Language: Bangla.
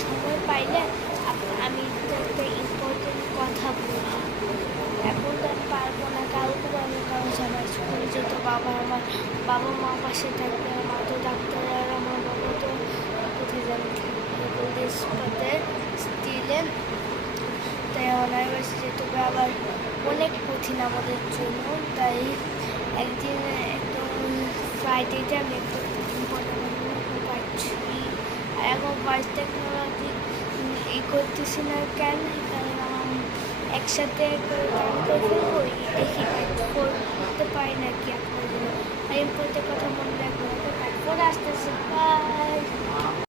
সময় পাইলে আমি তো একটা ইম্পর্টেন্ট কথা বলি। এখন তো আমি পারবো না, কালকে আমি কারণ আমার স্কুলে যেত, বাবা মা পাশে থাকবে, মা তো ডাক্তার আর আমার বাবা তো কোথায় জানি থাকবে স্টিলে। তাই অনার বাসে যেতে হবে, আবার অনেক কঠিন আমাদের জন্য। তাই একদিন একদম ফ্রাইডেতে আমি একটা পাচ্ছি। আর এখন ভয়েস টেকনোলজি করতেছি না কেন, কারণ আমার একসাথে গান করে ফেলবো, দেখি করতে পারি নাকি আপনার জন্য। আর এরপরে কথা মনে রাখবো, তারপরে আসতেছে বাই।